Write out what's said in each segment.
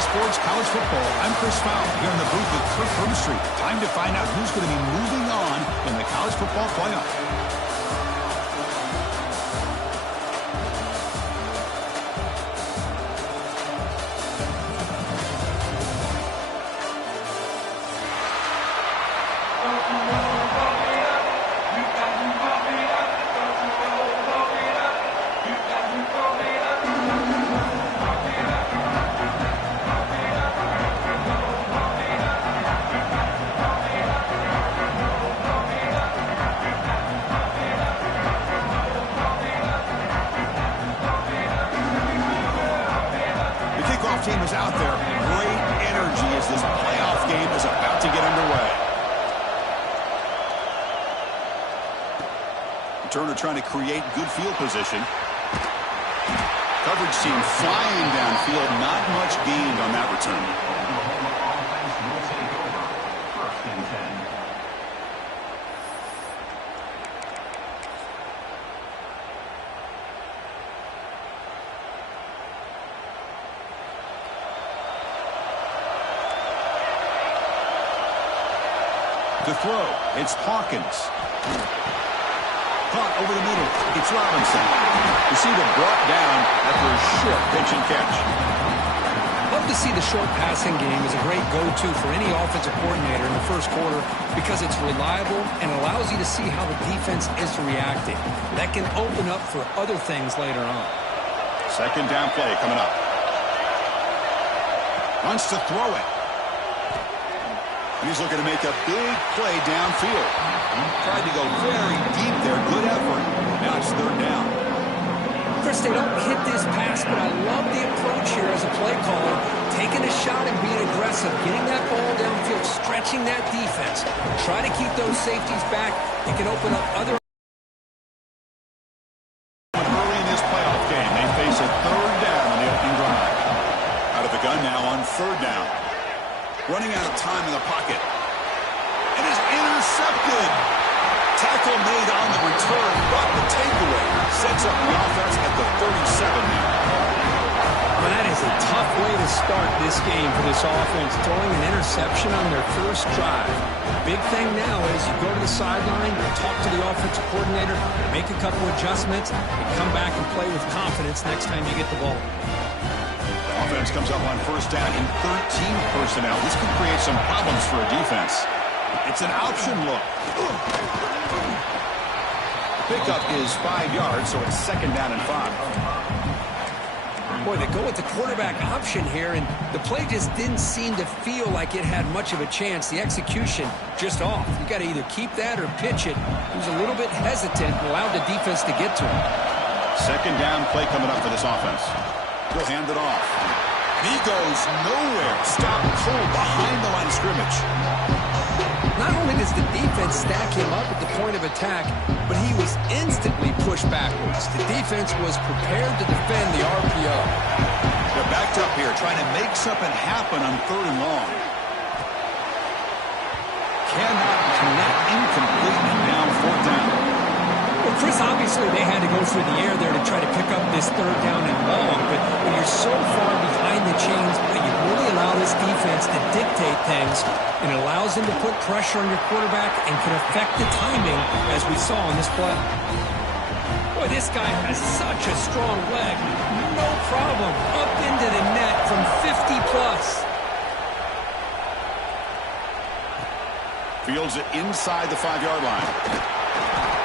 Sports College Football. I'm Chris Fowler here in the booth with Kirk Herbstreit. Time to find out who's going to be moving on in the college football playoff. Team is out there. Great energy as this playoff game is about to get underway. Turner trying to create good field position. Coverage team flying downfield. Not much gained on that return. First and 10. To throw, it's Hawkins. Caught over the middle, it's Robinson. Receiver brought down after a short pitch and catch. Love to see the short passing game as a great go-to for any offensive coordinator in the first quarter because it's reliable and allows you to see how the defense is reacting. That can open up for other things later on. Second down play coming up. Wants to throw it. He's looking to make a big play downfield. Tried to go very deep there. Good effort. Now it's third down. Chris, they don't hit this pass, but I love the approach here as a play caller. Taking a shot and being aggressive. Getting that ball downfield. Stretching that defense. Try to keep those safeties back. It can open up other... Early in this playoff game, they face a third down on the opening drive. Out of the gun now on third down. Running out of time in the pocket. It is intercepted. Tackle made on the return, but the takeaway sets up the offense at the 37 now. Well, that is a tough way to start this game for this offense, throwing an interception on their first drive. Big thing now is you go to the sideline, talk to the offensive coordinator, make a couple adjustments, and come back and play with confidence next time you get the ball. Offense comes up on first down in 13 personnel. This can create some problems for a defense. It's an option look. Pickup is 5 yards, so it's second down and 5. Boy, they go with the quarterback option here, and the play just didn't seem to feel like it had much of a chance. The execution just off. You got to either keep that or pitch it. He was a little bit hesitant and allowed the defense to get to him. Second down play coming up for this offense. He'll hand it off. He goes nowhere. Stop cold behind the line of scrimmage. Not only does the defense stack him up at the point of attack, but he was instantly pushed backwards. The defense was prepared to defend the RPO. They're backed up here, trying to make something happen on third and long. Cannot connect. Incomplete and down fourth down. Well, Chris, obviously they had to go through the air there to try to pick up this third down and long, but when you're so far behind the chains, you really allow this defense to dictate things, and it allows them to put pressure on your quarterback and can affect the timing, as we saw in this play. Boy, this guy has such a strong leg. No problem. Up into the net from 50+. Fields it inside the 5-yard line.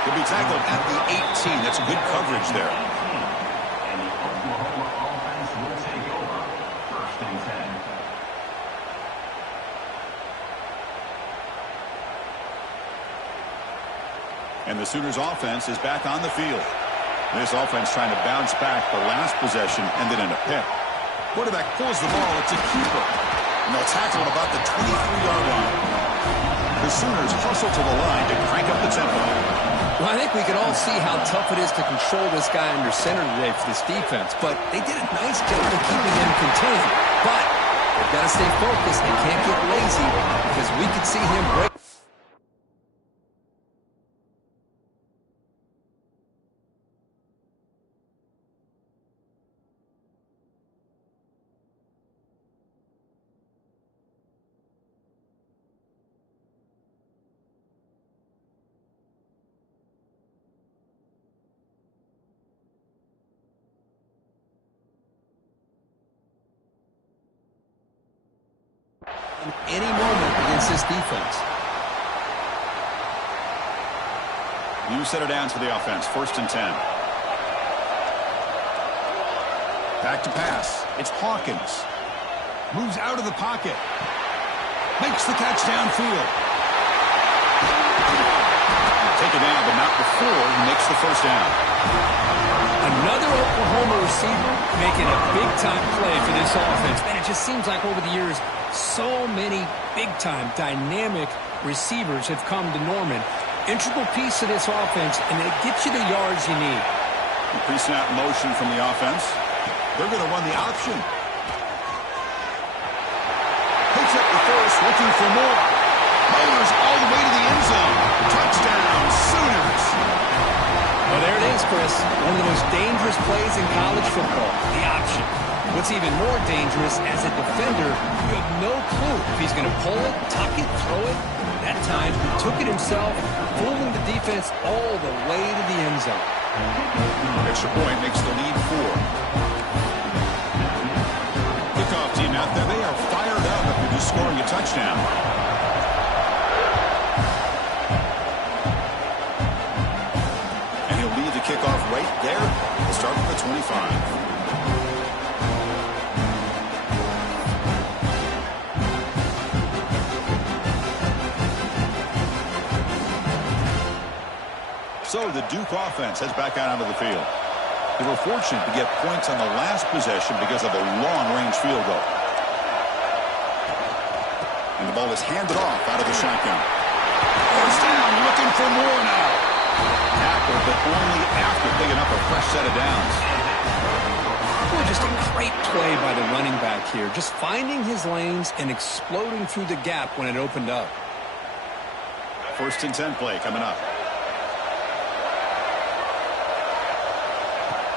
He'll be tackled at the 18. That's good coverage there. And the Oklahoma offense will take over. First and 10. And the Sooners offense is back on the field. This offense trying to bounce back. The last possession ended in a pick. Quarterback pulls the ball. It's a keeper. And they'll tackle at about the 23-yard line. The Sooners hustle to the line to crank up the tempo. Well, I think we can all see how tough it is to control this guy under center today for this defense, but they did a nice job of keeping him contained. But they've got to stay focused. They can't get lazy because we could see him break. any moment against this defense. You set it down to the offense. 1st and 10. Back to pass. It's Hawkins. Moves out of the pocket. Makes the catch downfield. Take it down, but not before he makes the 1st down. Another Oklahoma receiver making a big-time play for this offense. Man, it just seems like over the years, so many big-time, dynamic receivers have come to Norman. Integral piece of this offense, and they get you the yards you need. Pre-snap motion from the offense. They're going to run the option. Picks up the first, looking for more. Motors all the way to the end zone. Touchdown, Sooners. Well, there it is, Chris. One of the most dangerous plays in college football, the option. What's even more dangerous, as a defender, you have no clue if he's going to pull it, tuck it, throw it. That time, he took it himself, fooling the defense all the way to the end zone. Extra point makes the lead 4. Kickoff team out there, they are fired up after just scoring a touchdown. And he'll lead the kickoff right there. He'll start from the 25. So the Duke offense heads back out onto the field. They were fortunate to get points on the last possession because of a long-range field goal. And the ball is handed off out of the shotgun. First down, looking for more now. Tackle, but only after picking up a fresh set of downs. Well, just a great play by the running back here. Just finding his lanes and exploding through the gap when it opened up. 1st and 10 play coming up.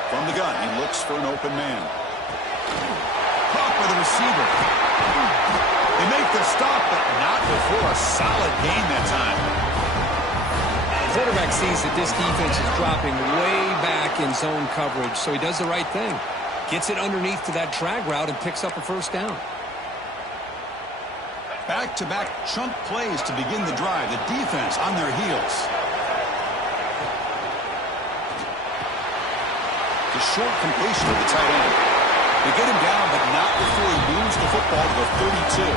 From the gun, he looks for an open man. Caught by the receiver. They make the stop, but not before a solid gain that time. The quarterback sees that this defense is dropping way back in zone coverage, so he does the right thing. Gets it underneath to that drag route and picks up a 1st down. Back-to-back chunk plays to begin the drive. The defense on their heels. The short completion of the tight end. They get him down, but not before he moves the football to the 32.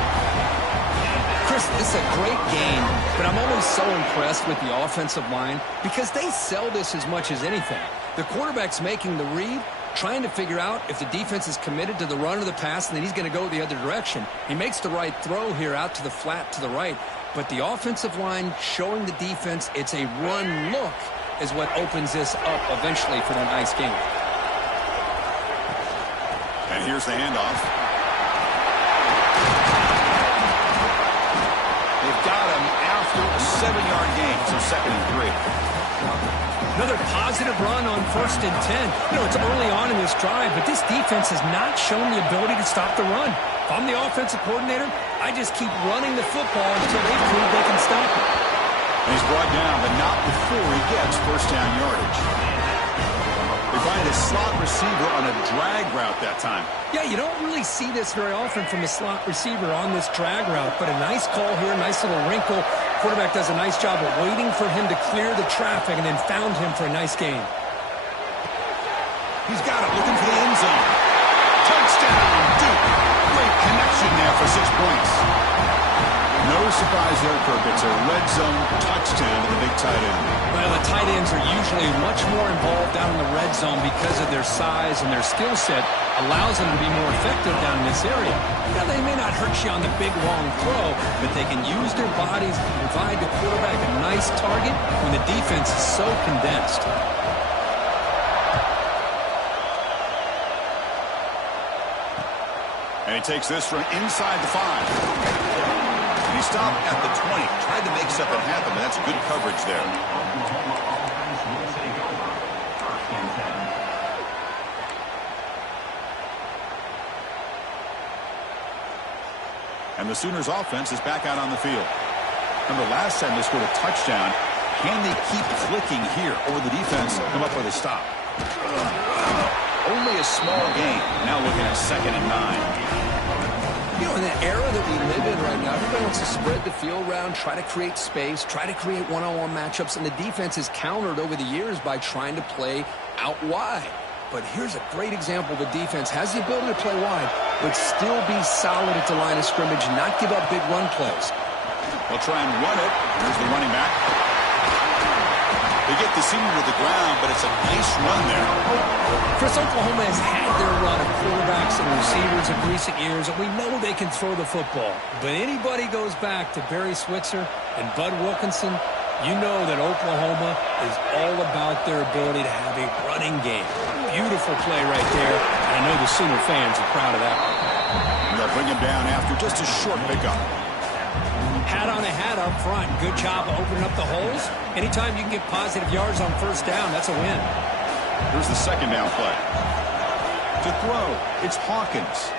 Chris, this is a great game, but I'm always so impressed with the offensive line because they sell this as much as anything. The quarterback's making the read, trying to figure out if the defense is committed to the run or the pass, and then he's going to go the other direction. He makes the right throw here out to the flat to the right, but the offensive line showing the defense it's a run look is what opens this up eventually for their nice game. And here's the handoff. They've got him after a 7-yard gain, so 2nd and 3. Another positive run on 1st and 10. You know, it's early on in this drive, but this defense has not shown the ability to stop the run. If I'm the offensive coordinator, I just keep running the football until they prove they can stop it. And he's brought down, but not before he gets 1st down yardage. They find a slot receiver on a drag route that time. Yeah, you don't really see this very often from a slot receiver on this drag route, but a nice call here, nice little wrinkle. Quarterback does a nice job of waiting for him to clear the traffic and then found him for a nice gain. He's got it, looking for the end zone. Touchdown, Duke. Great connection there for 6 points. No surprise there, Kirk. It's a red zone touchdown to the big tight end. Well, the tight ends are usually much more involved down in the red zone because of their size and their skill set allows them to be more effective down in this area. Now, they may not hurt you on the big, long throw, but they can use their bodies to provide the quarterback a nice target when the defense is so condensed. And he takes this from inside the 5. He stopped at the 20. Tried to make something happen, but that's good coverage there. And the Sooners offense is back out on the field. Remember, last time they scored a touchdown. Can they keep clicking here, or will the defense come up with a stop? Only a small gain. Now looking at 2nd and 9. You know, in the era that we live in right now, everybody wants to spread the field around, try to create space, try to create one-on-one matchups, and the defense is countered over the years by trying to play out wide. But here's a great example. The defense has the ability to play wide, but still be solid at the line of scrimmage, not give up big run plays. They'll try and run it. Here's the running back. They get the senior to the ground, but it's a nice run there. Chris, Oklahoma has had their run of quarterbacks and receivers in recent years, and we know they can throw the football. But anybody goes back to Barry Switzer and Bud Wilkinson, you know that Oklahoma is all about their ability to have a running game. Beautiful play right there, and I know the Sooner fans are proud of that one. They'll bring him down after just a short pickup. Hat on a hat up front. Good job of opening up the holes. Anytime you can get positive yards on first down, that's a win. Here's the second down play. To throw, it's Hawkins.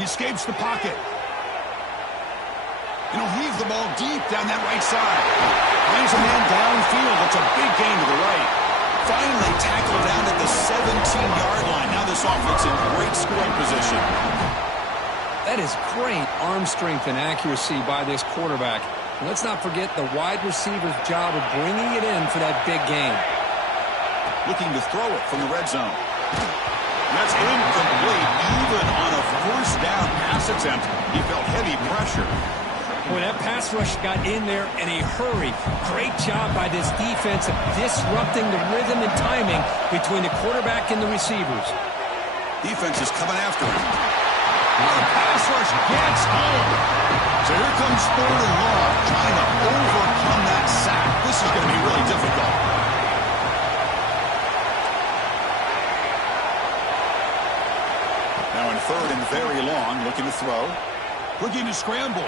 He escapes the pocket. And he'll heave the ball deep down that right side. Finds a man downfield. It's a big gain to the right. Finally tackled down at the 17-yard line. Now this offense in great scoring position. That is great arm strength and accuracy by this quarterback. And let's not forget the wide receiver's job of bringing it in for that big gain. Looking to throw it from the red zone. That's incomplete. Even on a first down pass attempt, he felt heavy pressure. Boy, that pass rush got in there in a hurry. Great job by this defense of disrupting the rhythm and timing between the quarterback and the receivers. Defense is coming after him. The pass rush gets home. So here comes 3rd and long, trying to overcome that sack. This is going to be really difficult. Now in 3rd and very long, looking to throw. Looking to scramble.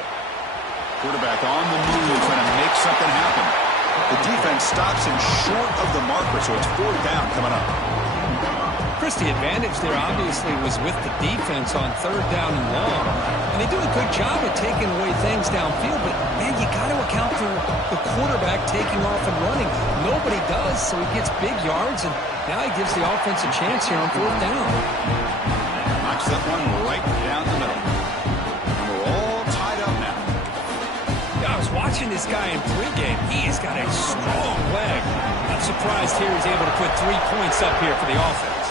Quarterback on the move, trying to make something happen. The defense stops him short of the marker, so it's 4th down coming up. Chris, the advantage there obviously was with the defense on 3rd down and long. And they do a good job of taking away things downfield, but, man, you got to account for the quarterback taking off and running. Nobody does, so he gets big yards, and now he gives the offense a chance here on 4th down. Knocks that one right down the middle. And we're all tied up now. Yeah, I was watching this guy in pregame. He has got a strong leg. I'm surprised here he's able to put 3 points up here for the offense.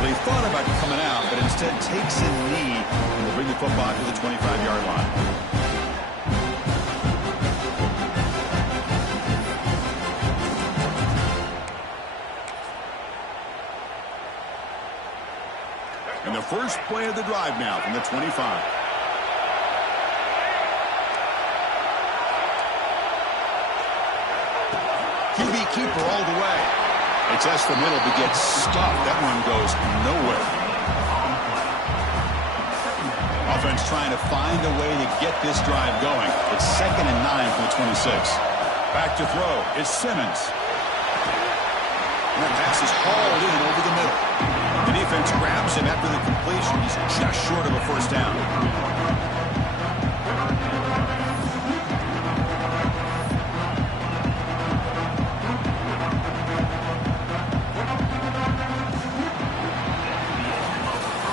He thought about coming out, but instead takes a knee and will bring the football to the 25-yard line. And the first play of the drive now from the 25. QB keeper all the way. They test the middle but gets stuffed. That one goes nowhere. Offense trying to find a way to get this drive going. It's 2nd and 9 from the 26. Back to throw is Simmons. And that pass is hauled in over the middle. The defense grabs him after the completion. He's just short of a first down.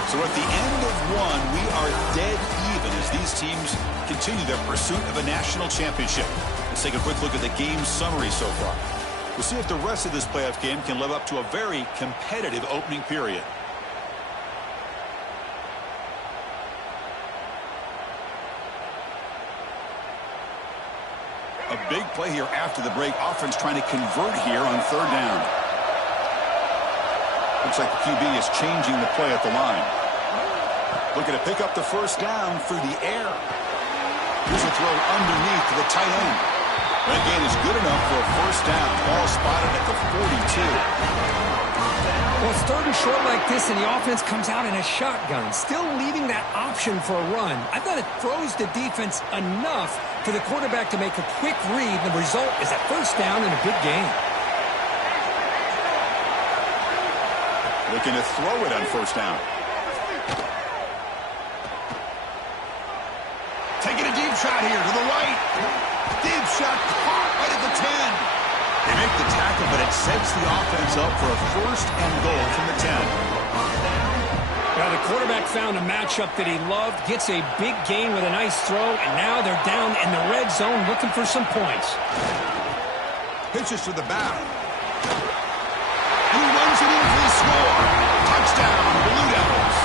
So at the end of one, we are dead even as these teams continue their pursuit of a national championship. Let's take a quick look at the game summary so far. We'll see if the rest of this playoff game can live up to a very competitive opening period. A big play here after the break. Offense trying to convert here on 3rd down. Looks like the QB is changing the play at the line. Looking to pick up the first down through the air. Here's a throw underneath to the tight end. That gain is good enough for a first down. Ball spotted at the 42. Well, it's 3rd and short like this, and the offense comes out in a shotgun, still leaving that option for a run. I thought it throws the defense enough for the quarterback to make a quick read. The result is a first down and a big gain. Looking to throw it on first down. Taking a deep shot here to the right. Deep shot caught right at the 10. They make the tackle, but it sets the offense up for a first and goal from the 10. Well, the quarterback found a matchup that he loved, gets a big gain with a nice throw, and now they're down in the red zone looking for some points. Pitches to the back. He runs it in for the score. Touchdown, Blue Devils.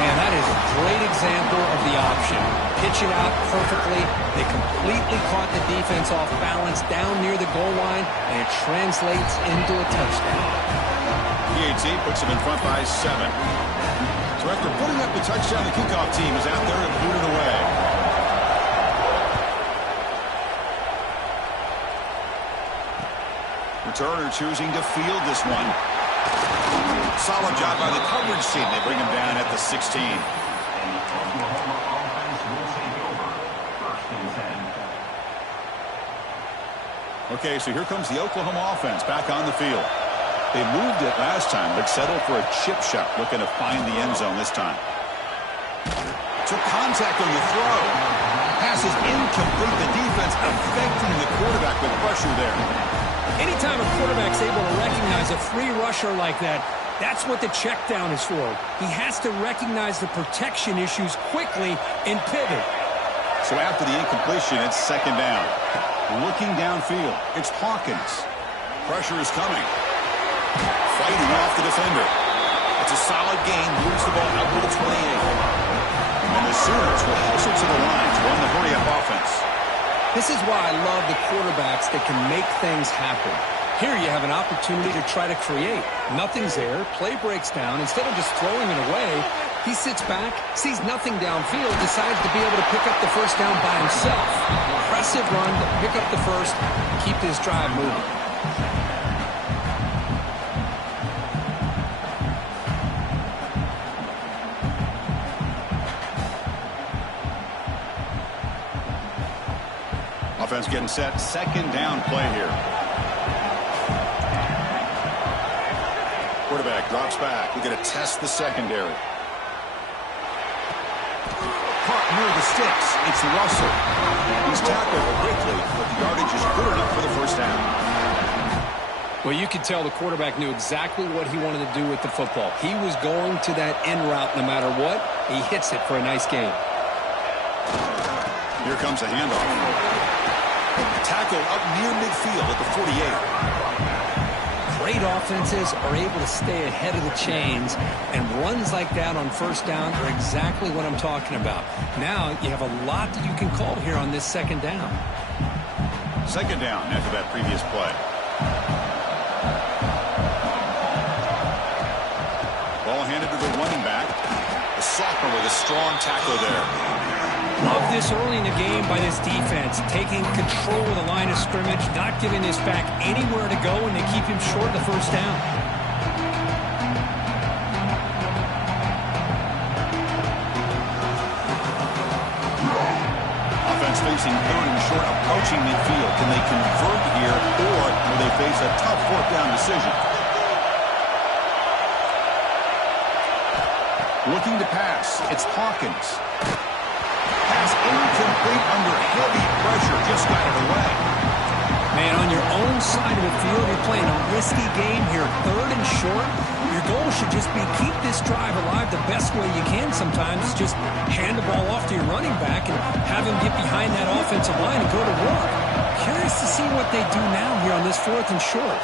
Man, that is a great example of the option. Pitch it out perfectly. They completely caught the defense off balance down near the goal line, and it translates into a touchdown. PAT puts him in front by 7. So after putting up the touchdown, the kickoff team is out there and boot it away. Returner choosing to field this one. Solid job by the coverage team. They bring him down at the 16. And the Oklahoma offense will take over. First and 10. Okay, so here comes the Oklahoma offense back on the field. They moved it last time, but settled for a chip shot, looking to find the end zone this time. Took contact on the throw. Pass is incomplete. The defense affecting the quarterback with pressure there. Anytime a quarterback's able to recognize a free rusher like that, that's what the check down is for. He has to recognize the protection issues quickly and pivot. So after the incompletion, it's second down. Looking downfield, it's Hawkins. Pressure is coming. Fighting off the defender. It's a solid gain, moves the ball out to the 28. And the Sooners will hustle to the line to run the hurry-up offense. This is why I love the quarterbacks that can make things happen. Here you have an opportunity to try to create. Nothing's there. Play breaks down. Instead of just throwing it away, he sits back, sees nothing downfield, decides to be able to pick up the first down by himself. Impressive run to pick up the first, keep this drive moving. Offense getting set. Second down play here. Quarterback drops back. We're going to test the secondary. Caught near the sticks. It's Russell. He's tackled quickly, but the yardage is good enough for the first down. Well, you could tell the quarterback knew exactly what he wanted to do with the football. He was going to that end route no matter what. He hits it for a nice gain. Here comes a handoff. Tackled up near midfield at the 48. Great offenses are able to stay ahead of the chains, and runs like that on first down are exactly what I'm talking about. Now you have a lot that you can call here on this second down. Second down after that previous play. Ball handed to the running back. The sophomore with a strong tackle there. Love this early in the game by this defense, taking control of the line of scrimmage, not giving this back anywhere to go, and they keep him short of the first down. Offense facing third and short, approaching midfield. Can they convert here, or will they face a tough fourth down decision? Looking to pass, it's Hawkins. Pass incomplete under heavy pressure, just got it away. Man, on your own side of the field, you're playing a risky game here, third and short. Your goal should just be keep this drive alive the best way you can sometimes. Just hand the ball off to your running back and have him get behind that offensive line and go to work. Curious to see what they do now here on this fourth and short.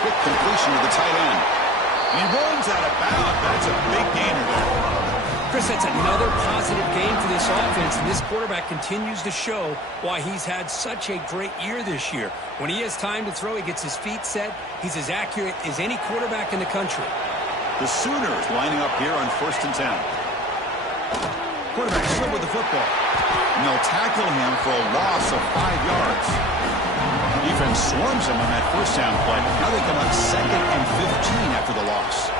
Quick completion to the tight end. And he runs out of bounds. That's a big gainer there. Chris, that's another positive game for this offense, and this quarterback continues to show why he's had such a great year this year. When he has time to throw, he gets his feet set. He's as accurate as any quarterback in the country. The Sooners lining up here on 1st and 10. Quarterback still with the football. And they'll tackle him for a loss of 5 yards. Defense swarms him on that first down play. Now they come up 2nd and 15 after the loss.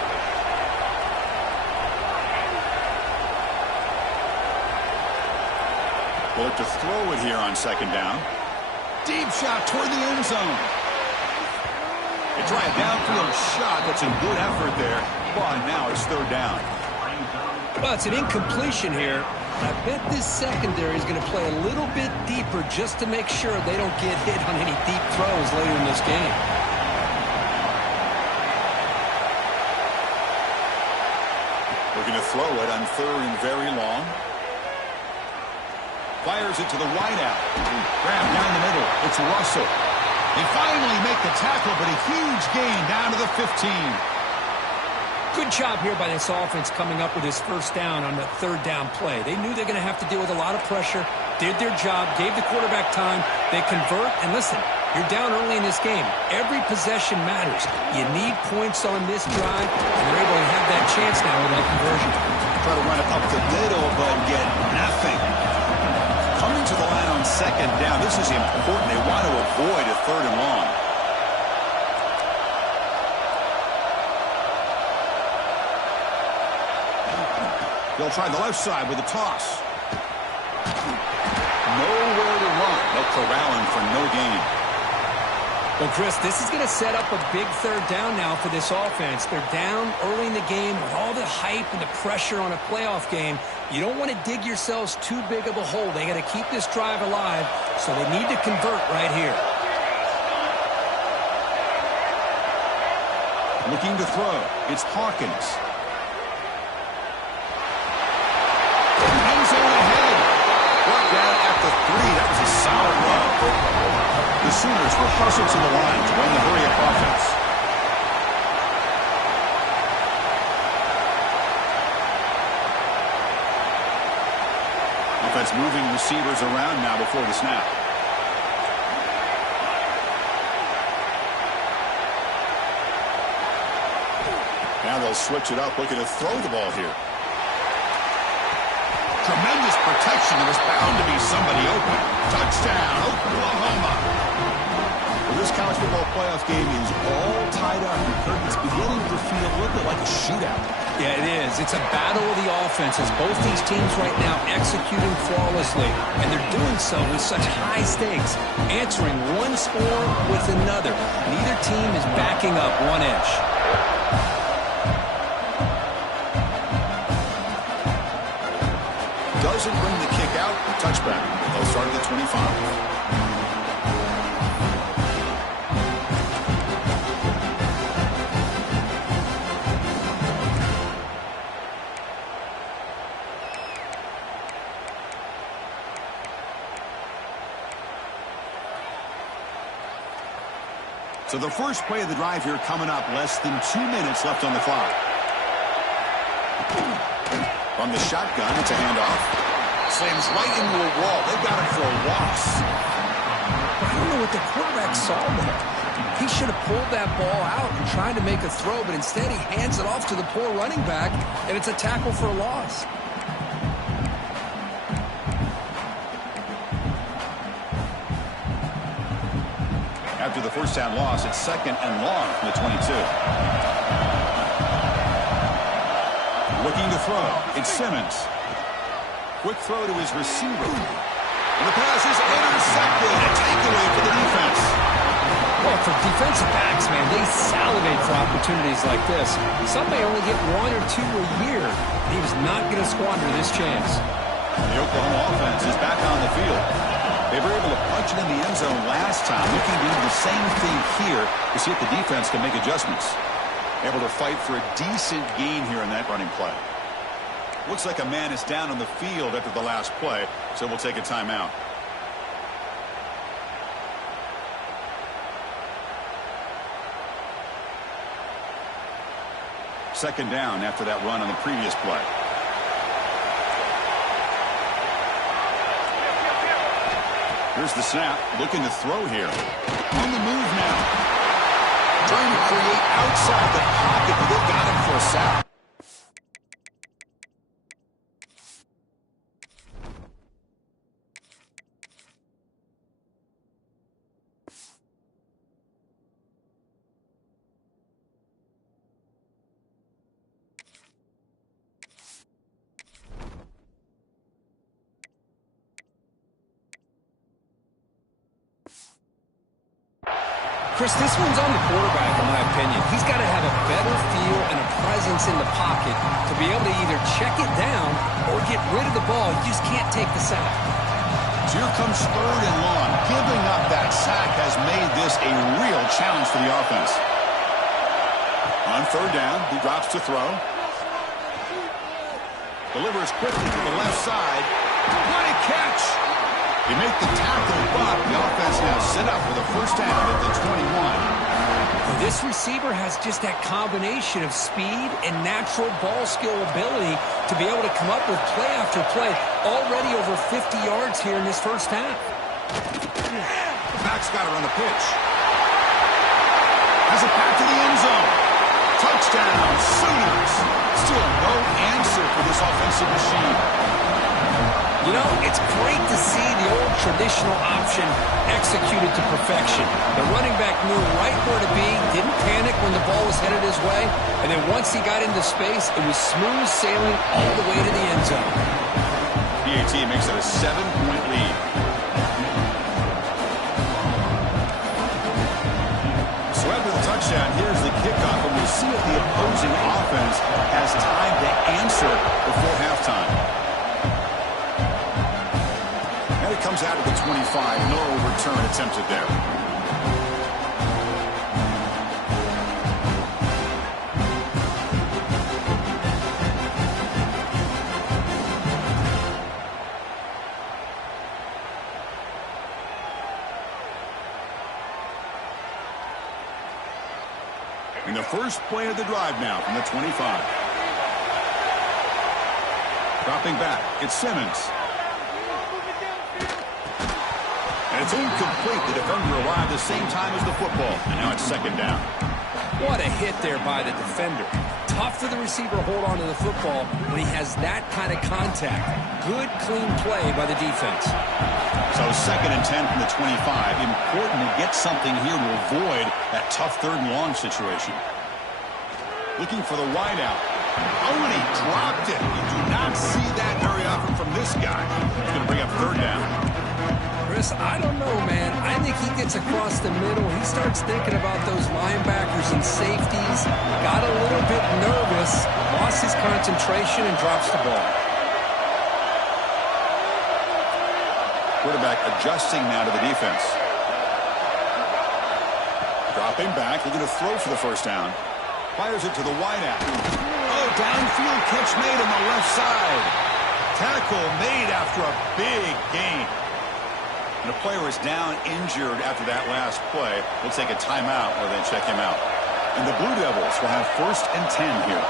Will look to throw it here on second down. Deep shot toward the end zone. They try a downfield shot. That's a good effort there. But now it's third down. Well, it's an incompletion here. I bet this secondary is going to play a little bit deeper just to make sure they don't get hit on any deep throws later in this game. We're going to throw it on 3rd and very long. Fires it to the wideout. Grab down the middle. It's Russell. They finally make the tackle, but a huge gain down to the 15. Good job here by this offense coming up with his first down on the 3rd down play. They knew they're going to have to deal with a lot of pressure, did their job, gave the quarterback time. They convert, and listen, you're down early in this game. Every possession matters. You need points on this drive, and they're able to have that chance now with that conversion. Try to run it up the middle, but get nothing. Coming to the line on 2nd down, this is important. They want to avoid a 3rd and long. They'll try the left side with a toss. Nowhere to run. They'll corral him for no gain. Well, Chris, this is going to set up a big 3rd down now for this offense. They're down early in the game with all the hype and the pressure on a playoff game. You don't want to dig yourselves too big of a hole. They got to keep this drive alive, so they need to convert right here. Looking to throw. It's Hawkins. The 3. That was a solid run. The Sooners will hustle to the line to run the hurry-up offense. Offense moving receivers around now before the snap. Now they'll switch it up, looking to throw the ball here. Tremendous protection. There was bound to be somebody open. Touchdown, Oklahoma. Well, this college football playoff game is all tied up. It's beginning to feel a little bit like a shootout. Yeah, it is. It's a battle of the offenses. Both these teams right now executing flawlessly, and they're doing so with such high stakes, answering one score with another. Neither team is backing up one inch. Doesn't bring the kick out. Touchback. They'll start at the 25. So the first play of the drive here coming up. Less than 2 minutes left on the clock. From the shotgun, it's a handoff. Slams right into a wall. They've got him for a loss. I don't know what the quarterback saw there. He should have pulled that ball out and tried to make a throw, but instead he hands it off to the poor running back, and it's a tackle for a loss. After the first down loss, it's 2nd and long from the 22. Looking to throw. It's Simmons. Quick throw to his receiver. And the pass is intercepted. A takeaway for the defense. Well, for defensive backs, man, they salivate for opportunities like this. Some may only get 1 or 2 a year. He was not going to squander this chance. The Oklahoma offense is back on the field. They were able to punch it in the end zone last time. Looking to do the same thing here to see if the defense can make adjustments. Able to fight for a decent gain here in that running play. Looks like a man is down on the field after the last play, so we'll take a timeout. Second down after that run on the previous play. Here's the snap. Looking to throw here. On the move now. Trying to create outside the pocket, but they got him for a sack. Chris, this one's on the quarterback, in my opinion. He's got to have a better feel and a presence in the pocket to be able to either check it down or get rid of the ball. You just can't take the sack. So here comes 3rd and long. Giving up that sack has made this a real challenge for the offense. On 3rd down, he drops to throw. Delivers quickly to the left side. What a catch! They make the tackle, but the offense now set up with a 1st down at the 21. This receiver has just that combination of speed and natural ball skill ability to be able to come up with play after play. Already over 50 yards here in this 1st half. Back's got it on the pitch. Has it back to the end zone. Touchdown, Sooners. Still no answer for this offensive machine. You know, it's great to see the old traditional option executed to perfection. The running back knew right where to be, didn't panic when the ball was headed his way, and then once he got into space, it was smooth sailing all the way to the end zone. PAT makes it a 7-point lead. So after the touchdown, here's the kickoff, and we'll see if the opposing offense has time to answer before halftime. It comes out of the 25. No return attempted there. In the first play of the drive now from the 25. Dropping back, it's Simmons. And it's incomplete. The defender arrived the same time as the football. And now it's 2nd down. What a hit there by the defender. Tough for the receiver to hold on to the football when he has that kind of contact. Good, clean play by the defense. So 2nd and 10 from the 25. Important to get something here to avoid that tough 3rd and long situation. Looking for the wideout. Oh, and he dropped it. You do not see that very often from this guy. He's going to bring up 3rd down. Chris, I don't know, man. I think he gets across the middle. He starts thinking about those linebackers and safeties. Got a little bit nervous, lost his concentration, and drops the ball. Quarterback adjusting now to the defense. Dropping back, looking to throw for the 1st down. Fires it to the wideout. Oh, downfield catch made on the left side. Tackle made after a big gain. And the player is down injured after that last play. We'll take a timeout or then check him out. And the Blue Devils will have 1st and 10 here.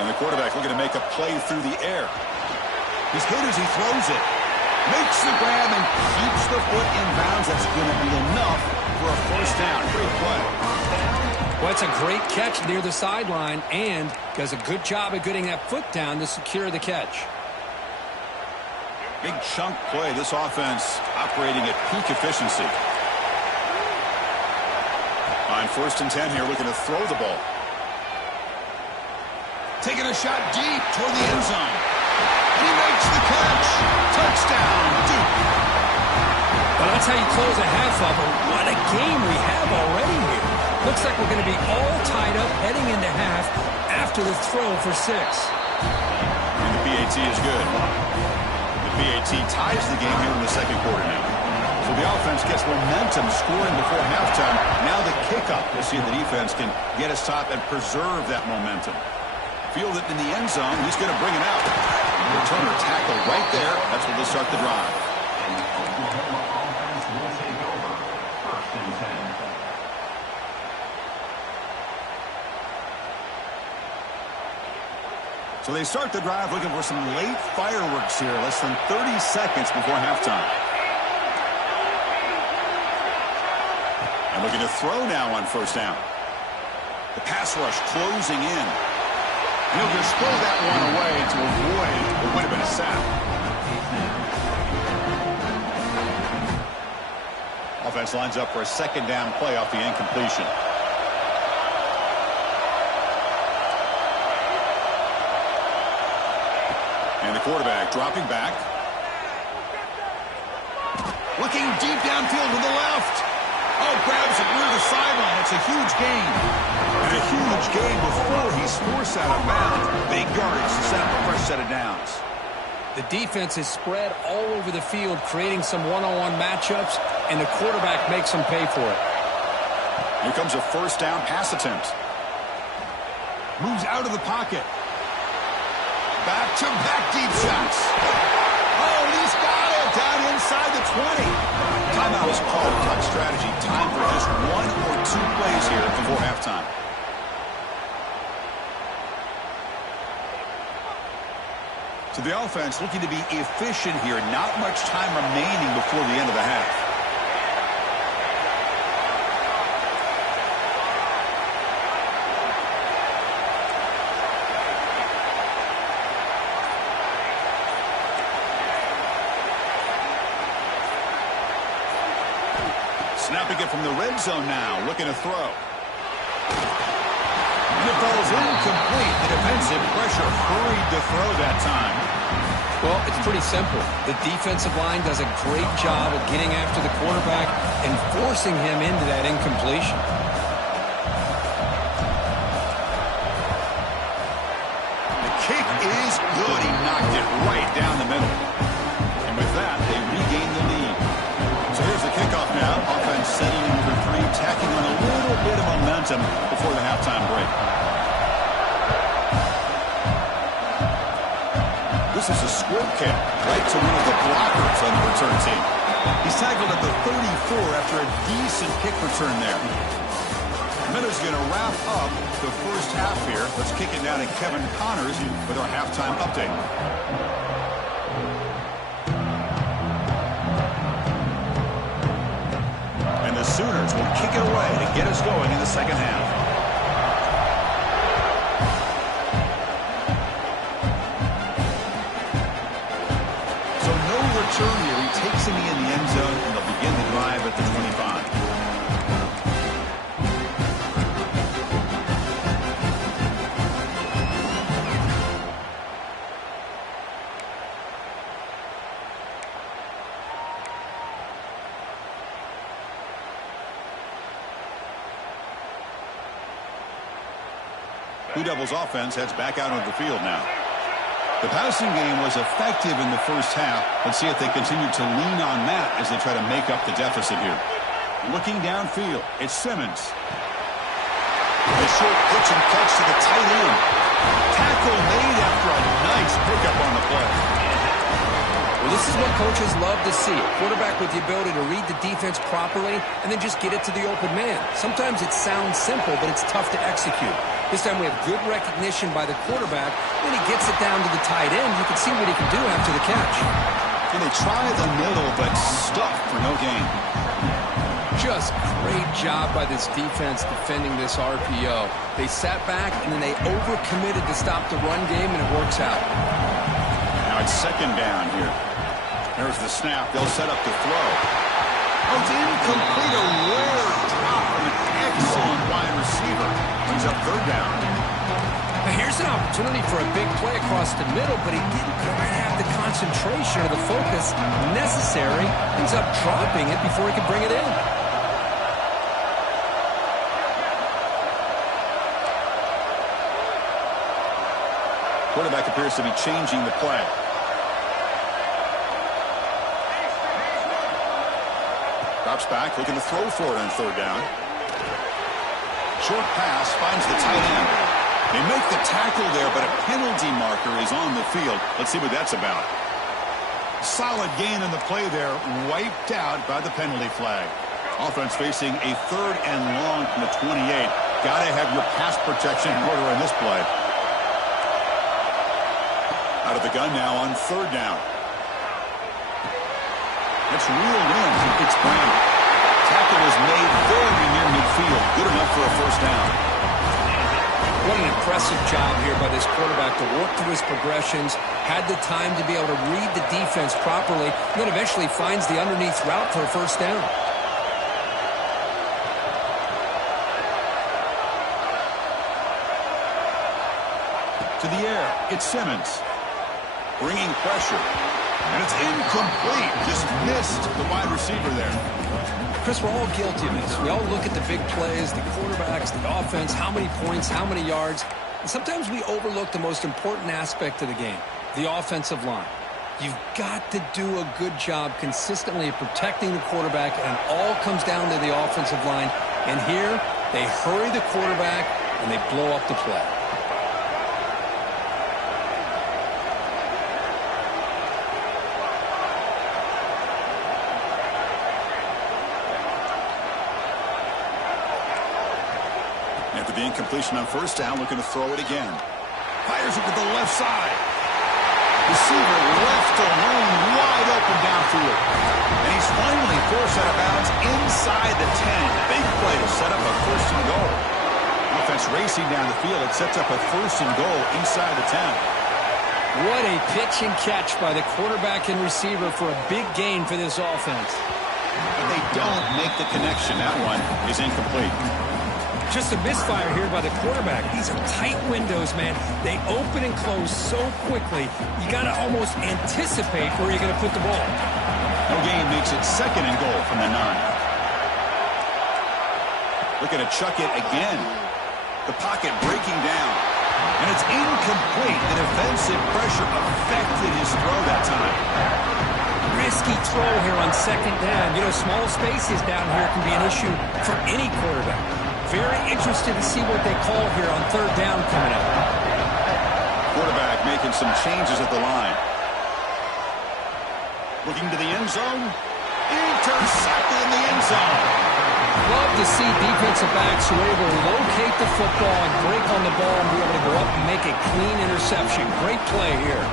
And the quarterback looking to make a play through the air. He's hit as he throws it. Makes the grab and keeps the foot in bounds. That's going to be enough for a 1st down. Great play. Well, it's a great catch near the sideline and does a good job of getting that foot down to secure the catch. Big chunk play. This offense operating at peak efficiency. On 1st and 10 here, looking to throw the ball. Taking a shot deep toward the end zone. And he makes the catch. Touchdown, Duke. Well, that's how you close a half of it. What a game we have already here. Looks like we're going to be all tied up heading into half after the throw for 6. And the PAT is good. The PAT ties the game here in the 2nd quarter now. So the offense gets momentum scoring before halftime. Now the kickoff. We'll see if the defense can get a stop and preserve that momentum. Field it in the end zone. He's going to bring it out. Returner tackle right there. That's where they'll start the drive. And the Oklahoma offense will take over 1st and 10. So they start the drive looking for some late fireworks here. Less than 30 seconds before halftime. And looking to throw now on 1st down. The pass rush closing in. And he'll just throw that one away to avoid what would have been a sack. Offense lines up for a 2nd down play off the incompletion. And the quarterback dropping back. Looking deep downfield to the left. Oh, grabs it near the sideline. It's a huge gain. And a huge gain before he's forced out of bounds. Big yards to set up a fresh set of downs. The defense is spread all over the field, creating some one-on-one matchups, and the quarterback makes them pay for it. Here comes a first down pass attempt. Moves out of the pocket. Back-to-back deep shots. Oh, he's got it down inside the 20. Timeout is called. Talk strategy. Time for just 1 or 2 plays here before halftime. So the offense looking to be efficient here. Not much time remaining before the end of the half. Snapping it from the red zone now, looking to throw. The ball's incomplete. The defensive pressure hurried to throw that time. Well, it's pretty simple. The defensive line does a great job of getting after the quarterback and forcing him into that incompletion. The kick is good. He knocked it right down the middle. And with that, they regain the lead. So here's the kickoff now. Offense settling for 3, tacking on a little bit of momentum before the halftime break. This is a squib kick right to one of the blockers on the return team. He's tackled at the 34 after a decent kick return there. Miller's going to wrap up the first half here. Let's kick it down to Kevin Connors with our halftime update. And the Sooners will kick it away to get us going in the second half. So no return here. He takes him in the end zone, and they'll begin the drive at the 25. Blue Devils offense heads back out on the field now. The passing game was effective in the first half. Let's see if they continue to lean on that as they try to make up the deficit here. Looking downfield, it's Simmons. A short pitch and catch to the tight end. Tackle made after a nice pickup on the play. Well, this is what coaches love to see. A quarterback with the ability to read the defense properly and then just get it to the open man. Sometimes it sounds simple, but it's tough to execute. This time we have good recognition by the quarterback. When he gets it down to the tight end, you can see what he can do after the catch. And they try the middle, but stuffed for no gain. Just great job by this defense defending this RPO. They sat back, and then they overcommitted to stop the run game, and it works out. Now it's second down here. There's the snap. They'll set up to throw. Oh, it's incomplete. A rare drop from an excellent wide receiver. He's up third down. Now here's an opportunity for a big play across the middle, but he didn't quite have the concentration or the focus necessary. Ends up dropping it before he could bring it in. Quarterback appears to be changing the play. Drops back, looking to throw for it on third down. Short pass finds the tight end. They make the tackle there, but a penalty marker is on the field. Let's see what that's about. Solid gain in the play there, wiped out by the penalty flag. Offense facing a third and long from the 28. Got to have your pass protection in order in this play. Out of the gun now on third down. It's reeled in. It's Brown. Tackle was made very near midfield. Good enough for a first down. What an impressive job here by this quarterback to work through his progressions, had the time to be able to read the defense properly, and then eventually finds the underneath route for a first down. To the air, it's Simmons. Bringing pressure. And it's incomplete. Just missed the wide receiver there. Chris, we're all guilty of this. We all look at the big plays, the quarterbacks, the offense, how many points, how many yards. And sometimes we overlook the most important aspect of the game, the offensive line. You've got to do a good job consistently of protecting the quarterback, and it all comes down to the offensive line. And here, they hurry the quarterback, and they blow up the play. After the incompletion on first down, looking to throw it again. Fires it to the left side. Receiver left alone, wide open downfield. And he's finally forced out of bounds inside the 10. Big play to set up a first and goal. Offense racing down the field. It sets up a first and goal inside the 10. What a pitch and catch by the quarterback and receiver for a big gain for this offense. But they don't make the connection. That one is incomplete. Just a misfire here by the quarterback. These are tight windows, man. They open and close so quickly, you got to almost anticipate where you're going to put the ball. No gain makes it second and goal from the 9. Looking to chuck it again. The pocket breaking down. And it's incomplete. The defensive pressure affected his throw that time. Risky throw here on second down. You know, small spaces down here can be an issue for any quarterback. Very interested to see what they call here on third down coming up. Quarterback making some changes at the line. Looking to the end zone. Intercepted in the end zone. Love to see defensive backs who are able to locate the football and break on the ball and be able to go up and make a clean interception. Great play here.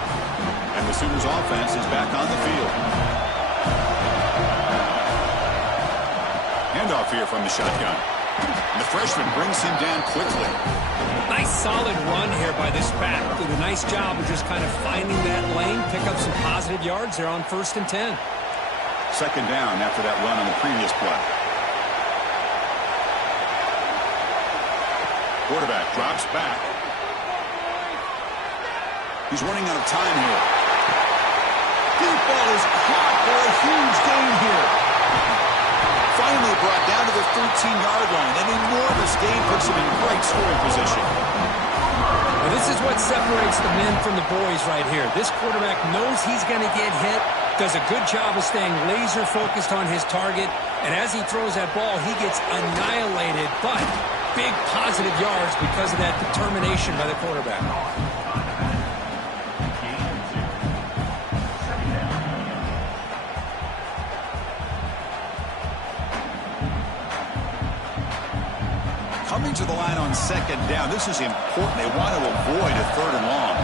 And the Sooners offense is back on the field. Handoff here from the shotgun. And the freshman brings him down quickly. Nice solid run here by this back. Did a nice job of just kind of finding that lane, pick up some positive yards there on 1st and 10. Second down after that run on the previous play. Quarterback drops back. He's running out of time here. Deep ball is caught for a huge gain here. Finally brought down to the 13-yard line. An enormous gain puts him in great scoring position. Well, this is what separates the men from the boys right here. This quarterback knows he's going to get hit, does a good job of staying laser focused on his target, and as he throws that ball, he gets annihilated, but big positive yards because of that determination by the quarterback. Coming to the line on second down. This is important. They want to avoid a third and long.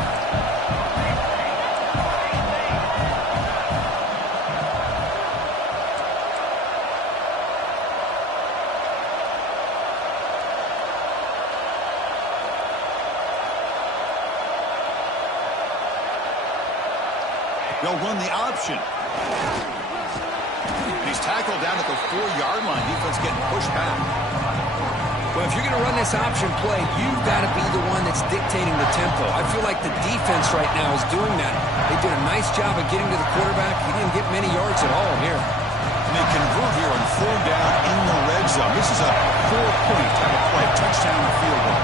They'll run the option. And he's tackled down at the 4-yard line. Defense getting pushed back. Well, if you're going to run this option play, you've got to be the one that's dictating the tempo. I feel like the defense right now is doing that. They did a nice job of getting to the quarterback. He didn't get many yards at all here. And they convert here on 4th down in the red zone. This is a 4-point type of play. Touchdown or field goal.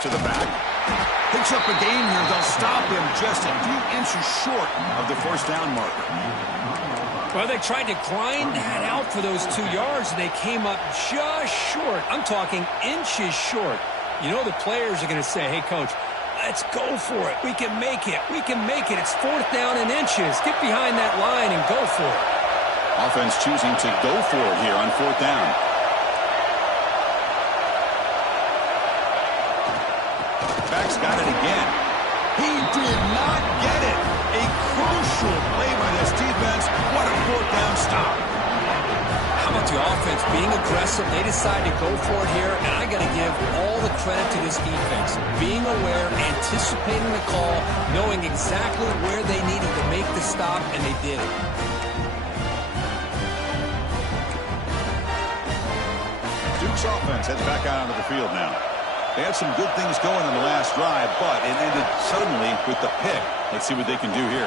To the back. Picks up a gain here. They'll stop him just a few inches short of the 1st down marker. Well, they tried to grind that out for those 2 yards, and they came up just short. I'm talking inches short. You know the players are going to say, hey, Coach, let's go for it. We can make it. We can make it. It's 4th down in inches. Get behind that line and go for it. Offense choosing to go for it here on 4th down. Back's got it again. He did not get it. A crucial play by this defense. What a 4th down stop. How about the offense being aggressive. They decide to go for it here, and I got to give all the credit to this defense. Being aware, anticipating the call, knowing exactly where they needed to make the stop, and they did it. Duke's offense heads back out onto the field now. They had some good things going on the last drive, but it ended suddenly with the pick. Let's see what they can do here.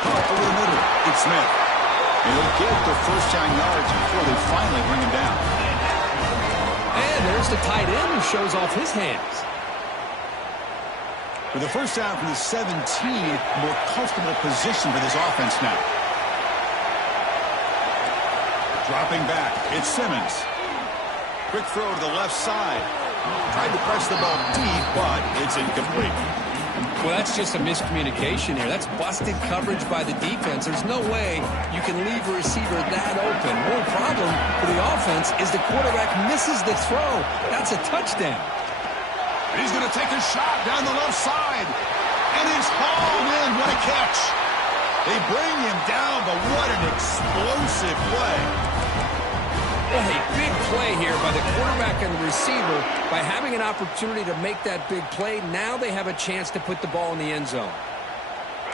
Caught over the middle. It's Smith. And he'll get their first down yards before they finally bring him down. And there's the tight end who shows off his hands. For the first down from the 17, more comfortable position for this offense now. Dropping back, it's Simmons. Quick throw to the left side. Tried to press the ball deep, but it's incomplete. Well, that's just a miscommunication here. That's busted coverage by the defense. There's no way you can leave a receiver that open. One problem for the offense is the quarterback misses the throw. That's a touchdown. And he's going to take a shot down the left side. And he's hauled in. What a catch. They bring him down, but what an explosive play. Well, a big play here by the quarterback and the receiver. By having an opportunity to make that big play, now they have a chance to put the ball in the end zone.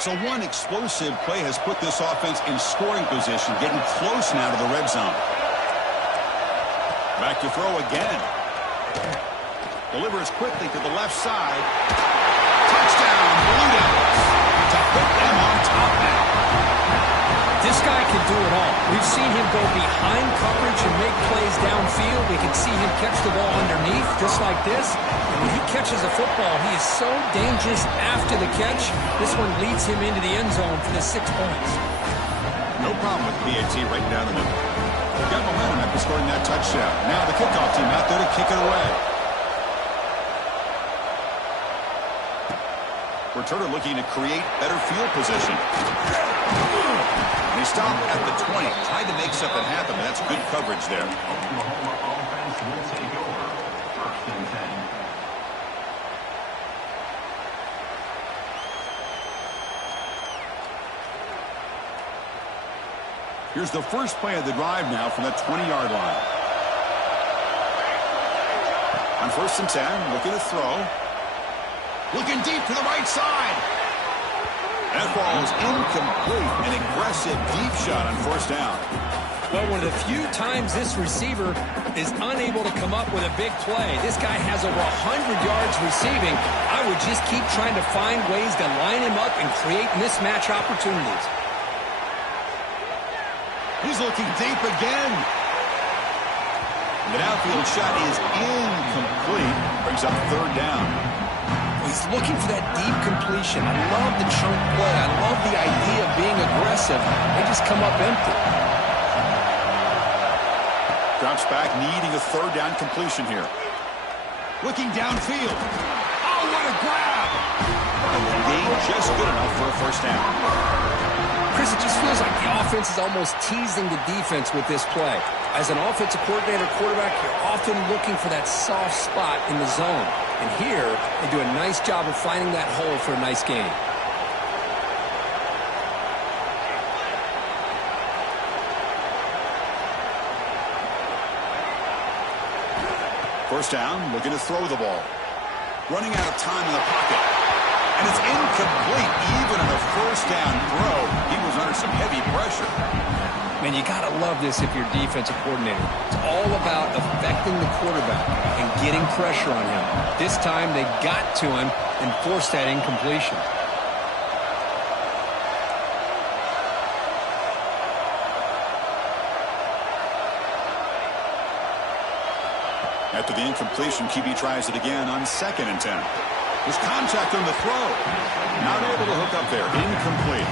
So one explosive play has put this offense in scoring position, getting close now to the red zone. Back to throw again. Delivers quickly to the left side. Touchdown, Blue Devils. To put them on top now. This guy can do it all. We've seen him go behind coverage and make plays downfield. We can see him catch the ball underneath, just like this. And when he catches a football, he is so dangerous after the catch. This one leads him into the end zone for the 6 points. No problem with the PAT right down the middle. They've got momentum after scoring that touchdown. Now the kickoff team out there to kick it away. Returner looking to create better field position. They stopped at the 20. Tried to make something happen, but that's good coverage there. Oklahoma offense will take over. 1st and 10. Here's the first play of the drive now from the 20-yard line. On 1st and 10, looking to throw. Looking deep to the right side. That ball is incomplete. An aggressive deep shot on 1st down. Well, one of the few times this receiver is unable to come up with a big play. This guy has over 100 yards receiving. I would just keep trying to find ways to line him up and create mismatch opportunities. He's looking deep again. The downfield shot is incomplete. Brings up 3rd down. He's looking for that deep completion. I love the chunk play. I love the idea of being aggressive. They just come up empty. Drops back, needing a 3rd down completion here. Looking downfield. Oh, what a grab! And the gain just good enough for a 1st down. Chris, it just feels like the offense is almost teasing the defense with this play. As an offensive coordinator, quarterback, you're often looking for that soft spot in the zone. And here, they do a nice job of finding that hole for a nice gain. First down, looking to throw the ball. Running out of time in the pocket. And it's incomplete. Even on a 1st down throw, he was under some heavy pressure. Man, you got to love this if you're a defensive coordinator. It's all about affecting the quarterback and getting pressure on him. This time, they got to him and forced that incompletion. After the incompletion, QB tries it again on 2nd and 10. There's contact on the throw. Not able to hook up there. Incomplete.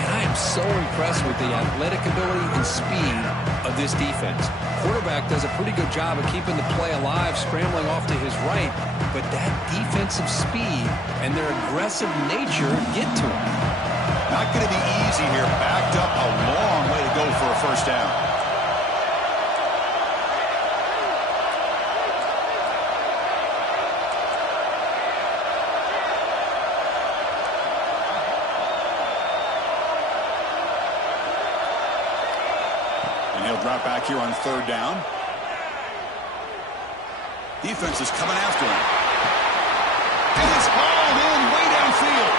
And I am so impressed with the athletic ability and speed of this defense. Quarterback does a pretty good job of keeping the play alive, scrambling off to his right, but that defensive speed and their aggressive nature get to him. Not going to be easy here. Backed up a long way to go for a 1st down. And he'll drop back here on third down. Defense is coming after him. And it's hauled in way downfield.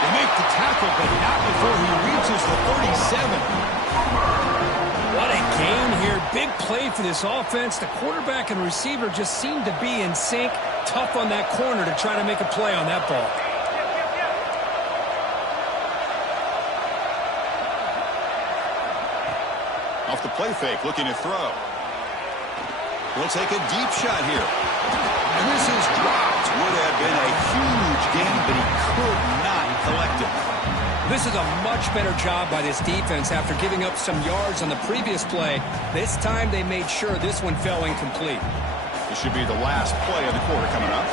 They make the tackle, but not before he reaches the 37. What a game here. Big play for this offense. The quarterback and receiver just seem to be in sync. Tough on that corner to try to make a play on that ball. Off the play fake, looking to throw. He'll take a deep shot here. And this is dropped. Would have been a huge gain, but he could not collect it. This is a much better job by this defense after giving up some yards on the previous play. This time they made sure this one fell incomplete. This should be the last play of the quarter coming up.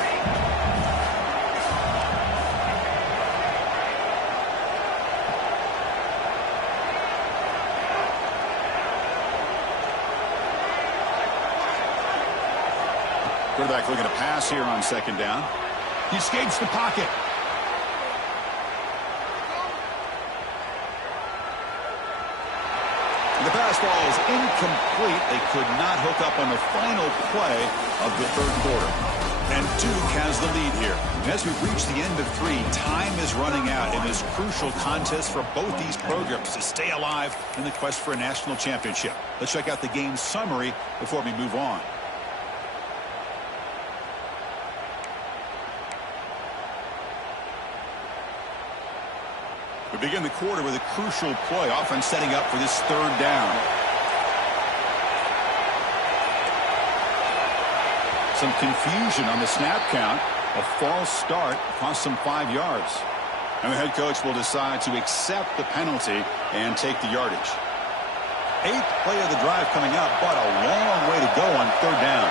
Quarterback looking to pass here on second down. He escapes the pocket. The pass ball is incomplete. They could not hook up on the final play of the third quarter. And Duke has the lead here. And as we've reached the end of 3, time is running out in this crucial contest for both these programs to stay alive in the quest for a national championship. Let's check out the game summary before we move on. We begin the quarter with a crucial play, offense setting up for this third down. Some confusion on the snap count. A false start cost them 5 yards. And the head coach will decide to accept the penalty and take the yardage. 8th play of the drive coming up, but a long way to go on third down.